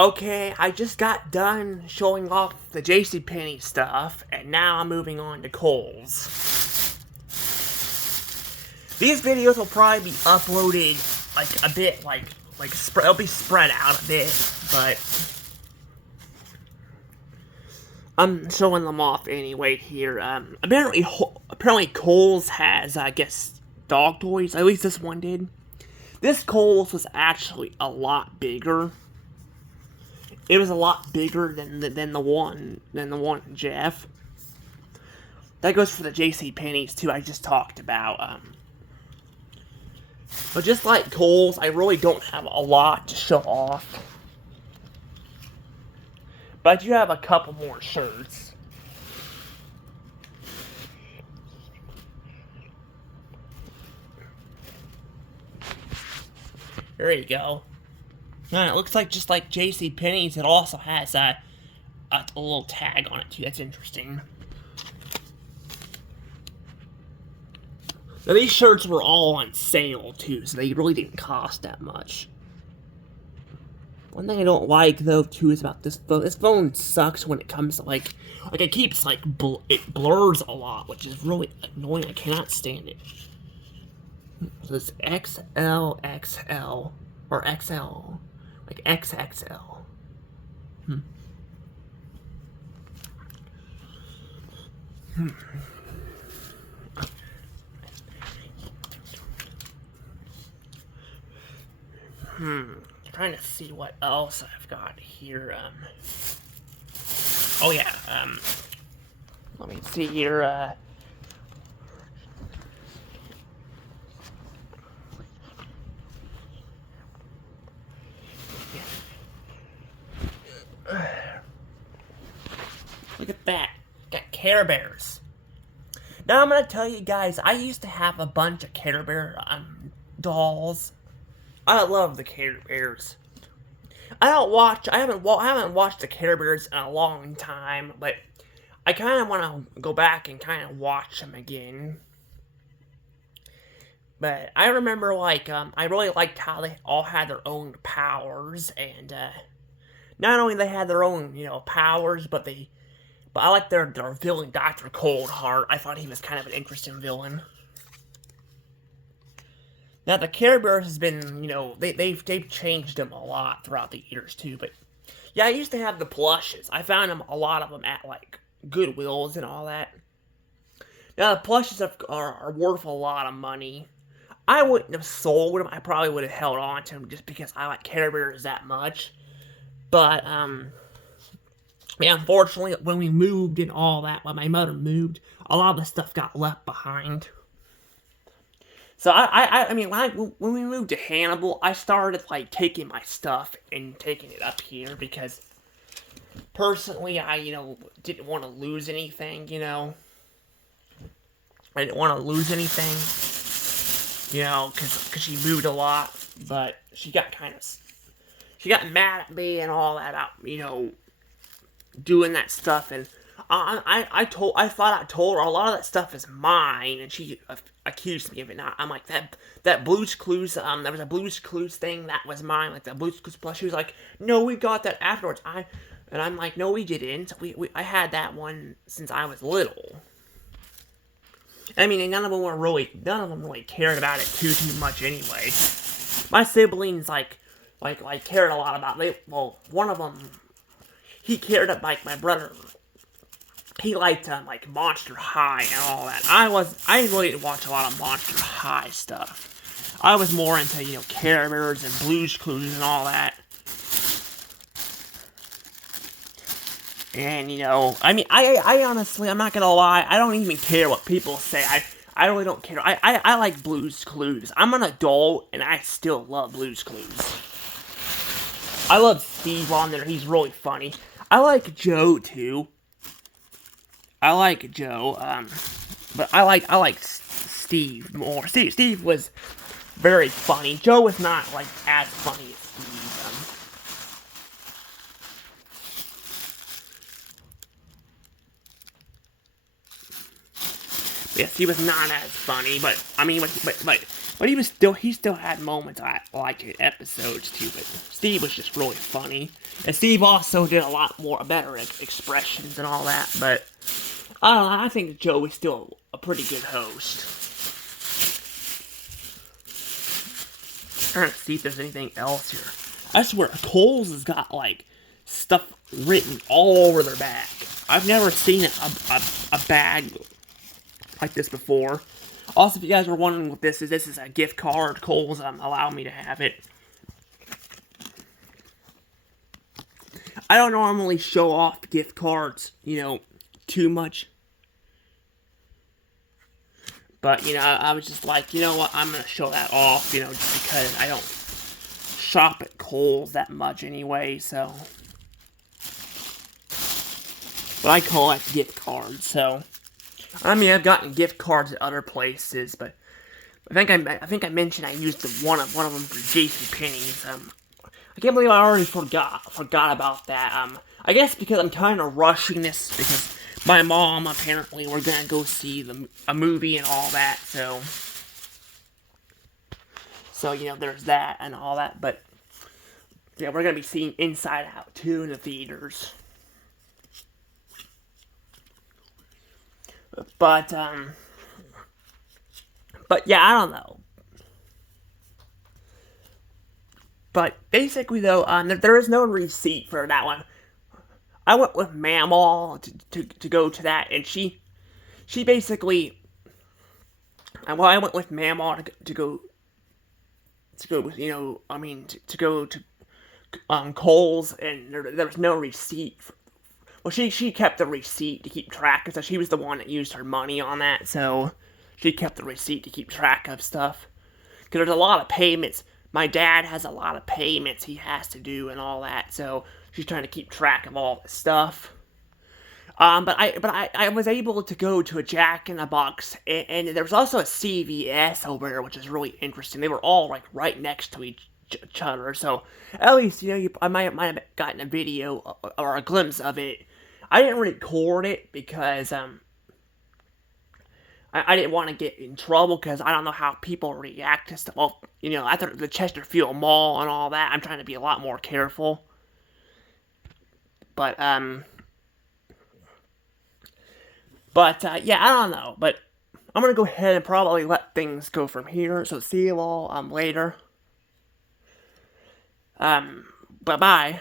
Okay, I just got done showing off the JCPenney stuff, and now I'm moving on to Kohl's. These videos will probably be uploaded like a bit, they'll be spread out a bit, but I'm showing them off anyway here. Apparently Kohl's has, I guess, dog toys. At least this one did. This Kohl's was actually a lot bigger. It was a lot bigger than the one Jeff. That goes for the JCPenney's too. I just talked about. But just like Kohl's, I really don't have a lot to show off. But I do have a couple more shirts. There you go. And it looks like just like JCPenney's, it also has a little tag on it too. That's interesting. Now these shirts were all on sale too, so they really didn't cost that much. One thing I don't like though too is about this phone. This phone sucks when it comes to like it keeps it blurs a lot, which is really annoying. I cannot stand it. So it's XL or XL. Like XXL. Trying to see what else I've got here. Oh yeah. Let me see here. Look at that. Got Care Bears. Now I'm gonna tell you guys, I used to have a bunch of Care Bear dolls. I love the Care Bears. I haven't watched the Care Bears in a long time, but I kind of want to go back and kind of watch them again. But I remember, I really liked how they all had their own powers, and not only they had their own, powers, but I liked their villain, Dr. Coldheart. I thought he was kind of an interesting villain. Now, the Care Bears has been, they've changed them a lot throughout the years, too. But, yeah, I used to have the plushes. I found a lot of them at, Goodwills and all that. Now, the plushes are worth a lot of money. I wouldn't have sold them. I probably would have held on to them just because I like Care Bears that much. But, yeah, unfortunately, when we moved and all that, when my mother moved, a lot of the stuff got left behind. So, I mean, when we moved to Hannibal, I started, taking my stuff and taking it up here because, personally, I, didn't want to lose anything, I didn't want to lose anything, because she moved a lot, but she got mad at me and all that about, doing that stuff, and I thought I told her a lot of that stuff is mine, and she accused me of it. Now I'm like, that Blue's Clues, there was a Blue's Clues thing that was mine, like the Blue's Clues plush. She was like, no, we got that afterwards. And I'm like, no, we didn't. I had that one since I was little. I mean, and none of them really cared about it too much anyway. My siblings cared a lot about it. Well, one of them, he cared about, my brother. He liked, Monster High and all that. I really didn't watch a lot of Monster High stuff. I was more into, Care Bears and Blue's Clues and all that. And, I mean, I honestly, I'm not gonna lie, I don't even care what people say. I really don't care. I like Blue's Clues. I'm an adult, and I still love Blue's Clues. I love Steve on there. He's really funny. I like Joe, too. I like Joe, but I like Steve more. Steve was very funny. Joe was not, as funny as Steve. Yes, he was not as funny, but, I mean, but But he still had moments I liked in episodes too. But Steve was just really funny, and Steve also did a lot more better expressions and all that. But I don't know. I think Joe is still a pretty good host. Trying to see if there's anything else here. I swear, koals has got like stuff written all over their back. I've never seen a bag like this before. Also, if you guys were wondering what this is a gift card. Koals allow me to have it. I don't normally show off gift cards, too much. But, I was just like, you know what, I'm going to show that off, just because I don't shop at Kohl's that much anyway, so. But I call it gift cards, so. I mean, I've gotten gift cards at other places, but I think I mentioned I used one of them for JCPenney's. I can't believe I already forgot about that. I guess because I'm kind of rushing this because my mom apparently we're gonna go see a movie and all that. So there's that and all that. But yeah, we're gonna be seeing Inside Out 2 in the theaters. But yeah, I don't know. But basically, though, there is no receipt for that one. I went with Mamaw to go to that, and she basically. Well, I went with Mamaw to go to Kohl's, and there was no receipt. Well, she kept the receipt to keep track, so she was the one that used her money on that, so she kept the receipt to keep track of stuff. Because there's a lot of payments. My dad has a lot of payments he has to do and all that, so she's trying to keep track of all this stuff. But I was able to go to a Jack in the Box, and there was also a CVS over there, which is really interesting. They were all like right next to each other, so at least I might have gotten a video or a glimpse of it. I didn't record it because I didn't want to get in trouble because I don't know how people react to stuff. Well, after the Chesterfield Mall and all that, I'm trying to be a lot more careful. But yeah, I don't know. But I'm gonna go ahead and probably let things go from here. So see you all later. Bye bye.